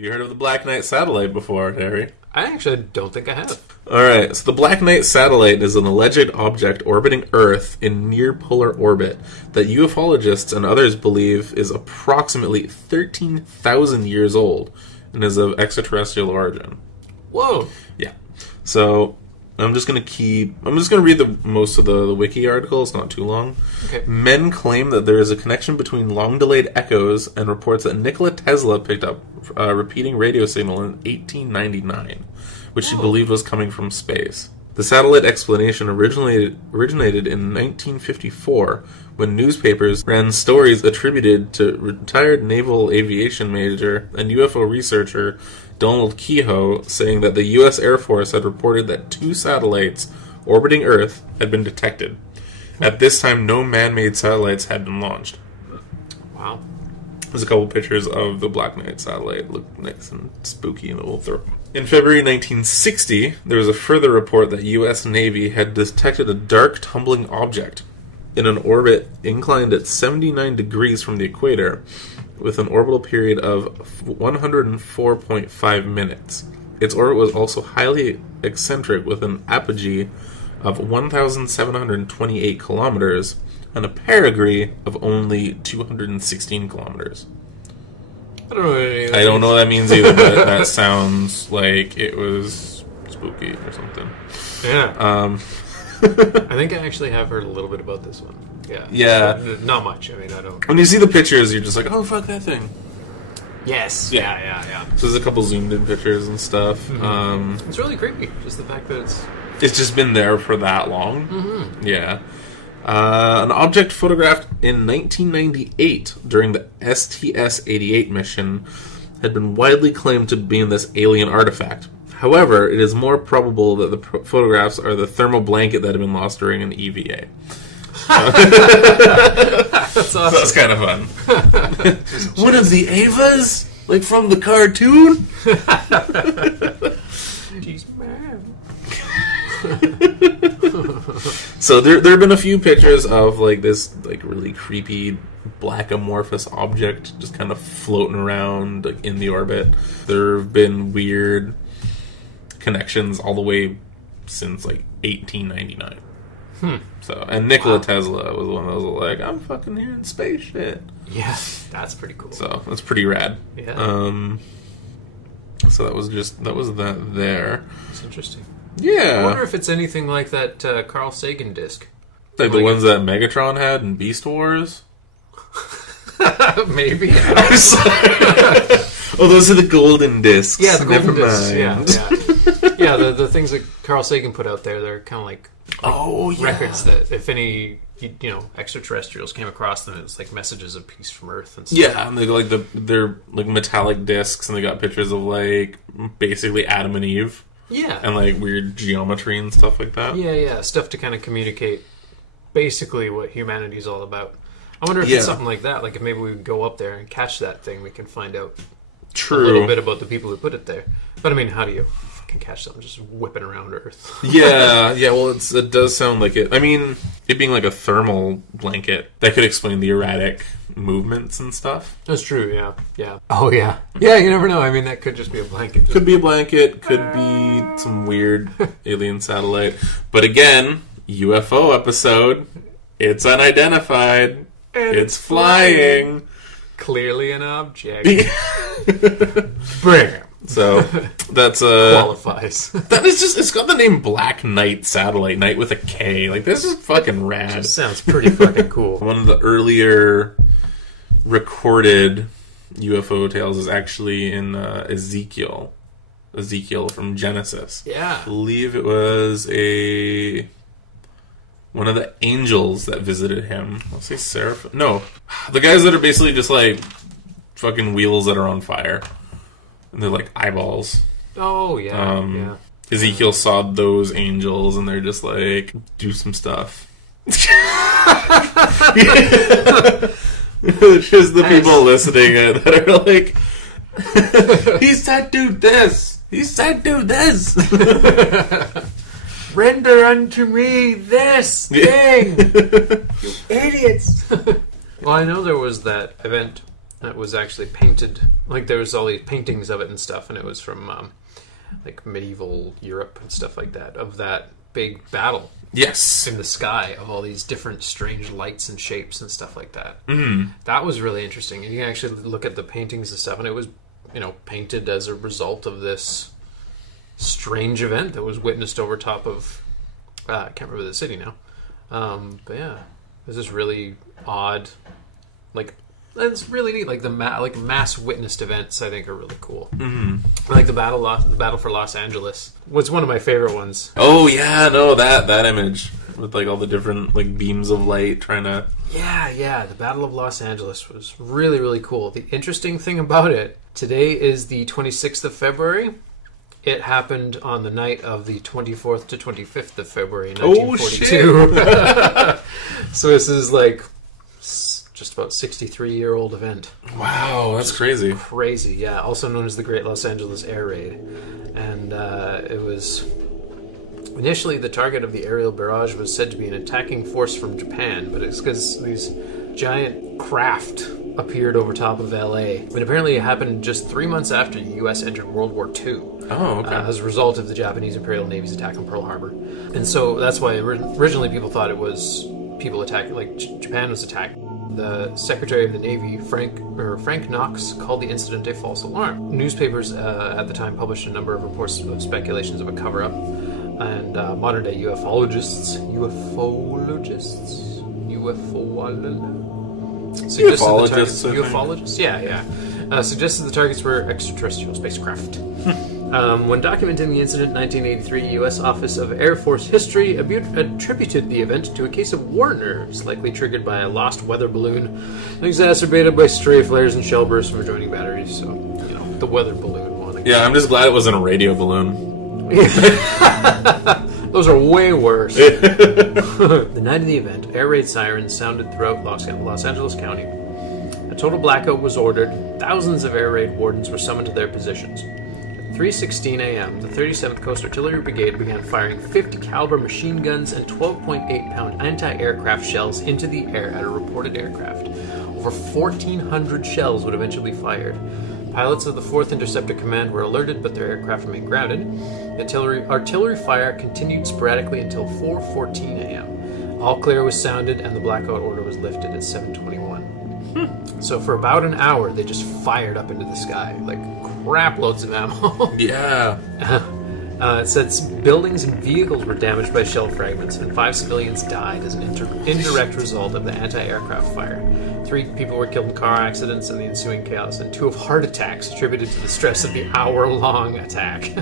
You heard of the Black Knight satellite before, Terry? I actually don't think I have. Alright, so the Black Knight satellite is an alleged object orbiting Earth in near-polar orbit that ufologists and others believe is approximately 13,000 years old and is of extraterrestrial origin. Whoa! Yeah. So, I'm just going to read most of the wiki article. It's not too long. Okay. Men claim that there is a connection between long-delayed echoes and reports that Nikola Tesla picked up a repeating radio signal in 1899, which he believed was coming from space. The satellite explanation originated in 1954 when newspapers ran stories attributed to retired naval aviation major and UFO researcher Donald Kehoe, saying that the U.S. Air Force had reported that 2 satellites orbiting Earth had been detected. At this time, no man-made satellites had been launched. Wow. There's a couple pictures of the Black Knight satellite. Look nice and spooky and a little throw. In February 1960, there was a further report that U.S. Navy had detected a dark tumbling object in an orbit inclined at 79 degrees from the equator, with an orbital period of 104.5 minutes. Its orbit was also highly eccentric, with an apogee of 1,728 kilometers and a perigee of only 216 kilometers. I don't know what any of that I don't means. know what that means either, but that sounds like it was spooky or something. Yeah. I think I actually have heard a little bit about this one. Yeah. Yeah. Not much. I mean, I don't... When you see the pictures, you're just like, oh, fuck that thing. Yes. Yeah. Yeah. So there's a couple zoomed in pictures and stuff. Mm-hmm. It's really creepy. Just the fact that It's just been there for that long. Mm-hmm. Yeah. An object photographed in 1998 during the STS-88 mission had been widely claimed to be in this alien artifact. However, it is more probable that the photographs are the thermal blanket that had been lost during an EVA. That's awesome. That's kind of fun. One of the Avas? Like from the cartoon? Jeez, man. So there have been a few pictures of like this like really creepy black amorphous object just kind of floating around like, in the orbit. There have been weird connections all the way since like 1899. So, and Nikola Tesla was one of those like, I'm fucking here in space shit. Yeah, that's pretty cool. So that's pretty rad. Yeah. So that was that there. It's interesting. Yeah. I wonder if it's anything like that Carl Sagan disc. Like the ones that Megatron had in Beast Wars? Maybe. I'm sorry. Oh, those are the golden discs. Yeah, the golden Never discs. mind. Yeah, the things that Carl Sagan put out there, they're kind of like records that if any extraterrestrials came across them, it's like messages of peace from Earth and stuff. Yeah, and they're like metallic discs, and they got pictures of like basically Adam and Eve. Yeah, and like weird geometry and stuff like that. Yeah, stuff to kind of communicate basically what humanity's all about. I wonder if it's something like that. Like if maybe we go up there and catch that thing, we can find out a little bit about the people who put it there. But I mean, how do you fucking catch something just whipping around Earth? yeah. Well, it does sound like it. I mean, it being like a thermal blanket that could explain the erratic movements and stuff. That's true. Yeah. Oh yeah. Yeah. You never know. I mean, that could just be a blanket. Could be a blanket. Could be some weird alien satellite. But again, UFO episode. It's unidentified. And it's flying. Clearly an object. Bam. So that's qualifies. That is just. It's got the name Black Knight Satellite. Knight with a K. Like this is fucking rad. Just sounds pretty fucking cool. One of the earlier recorded UFO tales is actually in Ezekiel from Genesis. Yeah, I believe it was one of the angels that visited him. I'll say Seraph. No, the guys that are basically just like fucking wheels that are on fire, and they're like eyeballs. Oh yeah, yeah. Ezekiel saw those angels, and they're just like, do some stuff. It's just the people listening that are like, he said do this. He said do this. Render unto me this thing. You idiots. Well, I know there was that event that was actually painted. Like there was all these paintings of it and stuff, and it was from like medieval Europe and stuff like that, of that big battle. Yes. In the sky of all these different strange lights and shapes and stuff like that. Mm. That was really interesting. And you can actually look at the paintings and stuff, and it was, painted as a result of this strange event that was witnessed over top of, I can't remember the city now. But yeah, there's this really odd, like, it's really neat. Like the mass witnessed events, I think, are really cool. Mm-hmm. Like the battle for Los Angeles was one of my favorite ones. Oh yeah, no, that image with like all the different like beams of light trying to. Yeah, the Battle of Los Angeles was really, really cool. The interesting thing about it, today is the 26th of February. It happened on the night of the 24th to 25th of February, 1942. Oh, shit. So this is like just about 63-year-old event. Wow, that's crazy. Crazy, yeah. Also known as the Great Los Angeles Air Raid. And it was... Initially, the target of the aerial barrage was said to be an attacking force from Japan, but it's because these giant craft appeared over top of LA. But apparently it happened just 3 months after the U.S. entered World War II. Oh, okay. As a result of the Japanese Imperial Navy's attack on Pearl Harbor. And so that's why originally people thought it was people attacking, like Japan was attacked. The Secretary of the Navy, Frank Knox, called the incident a false alarm. Newspapers at the time published a number of reports of speculations of a cover-up, and modern-day ufologists suggested the targets were extraterrestrial spacecraft. When documenting the incident in 1983, U.S. Office of Air Force History attributed the event to a case of war nerves, likely triggered by a lost weather balloon and exacerbated by stray flares and shell bursts from adjoining batteries. So, the weather balloon one. Yeah, I'm just glad it wasn't a radio balloon. Those are way worse. The night of the event, air raid sirens sounded throughout Los Angeles County. A total blackout was ordered. Thousands of air raid wardens were summoned to their positions. At 3:16 a.m., the 37th Coast Artillery Brigade began firing 50 caliber machine guns and 12.8-pound anti-aircraft shells into the air at a reported aircraft. Over 1,400 shells would eventually be fired. Pilots of the 4th Interceptor Command were alerted, but their aircraft remained grounded. Artillery fire continued sporadically until 4:14 a.m. All clear was sounded, and the blackout order was lifted at 7:21. So for about an hour, they just fired up into the sky, like crap loads of ammo. Yeah. It says buildings and vehicles were damaged by shell fragments, and 5 civilians died as an indirect result of the anti-aircraft fire. 3 people were killed in car accidents and the ensuing chaos, and 2 of heart attacks attributed to the stress of the hour-long attack.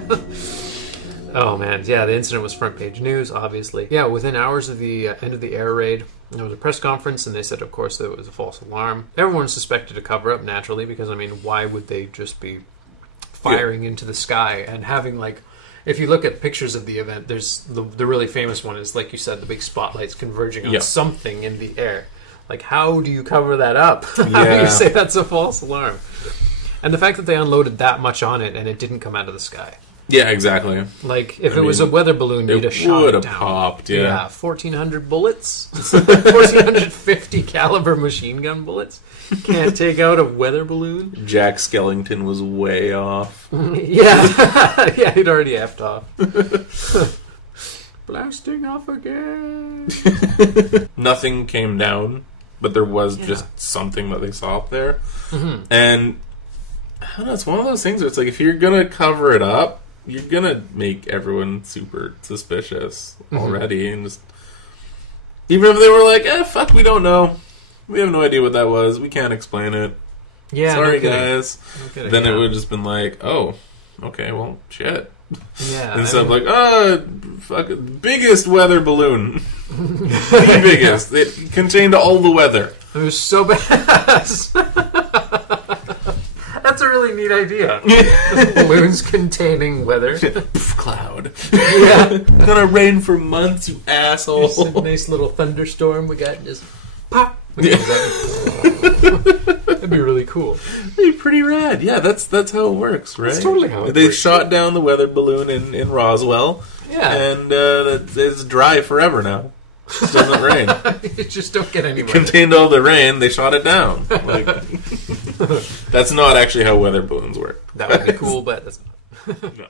Oh man, yeah, the incident was front-page news, obviously. Yeah, within hours of the end of the air raid, there was a press conference, and they said, of course, that it was a false alarm. Everyone suspected a cover-up, naturally, because, why would they just be firing into the sky and having, like... If you look at pictures of the event, there's the really famous one is, like you said, the big spotlights converging on something in the air. Like, how do you cover that up? How do you say that's a false alarm? And the fact that they unloaded that much on it and it didn't come out of the sky. Yeah, exactly. Like, if it was a weather balloon, you'd have shot it down. Popped, yeah. Yeah, 1,400 bullets. 1,450 caliber machine gun bullets. Can't take out a weather balloon. Jack Skellington was way off. Yeah. Yeah, he'd already effed off. Blasting off again. Nothing came down, but there was just something that they saw up there. Mm-hmm. And I don't know, it's one of those things where it's like, if you're going to cover it up, you're going to make everyone super suspicious already. And just, even if they were like, fuck, we don't know. We have no idea what that was. We can't explain it. Yeah, sorry, guys. No kidding, then it would have just been like, oh, okay, well, shit. Yeah. Instead of like, fuck, biggest weather balloon. The biggest. It contained all the weather. It was so bad. That's a really neat idea. Balloons containing weather. Cloud. Yeah. It's gonna rain for months, you asshole. It's a nice little thunderstorm we got, just pop. That'd be really cool. That'd be pretty rad. Yeah, that's how it works, right? That's totally how it works. They shot down the weather balloon in Roswell. Yeah. And it's dry forever now. It doesn't rain. You just don't get any weather. It contained all the rain. They shot it down. Like... That's not actually how weather balloons work. That would be cool, but that's not. No.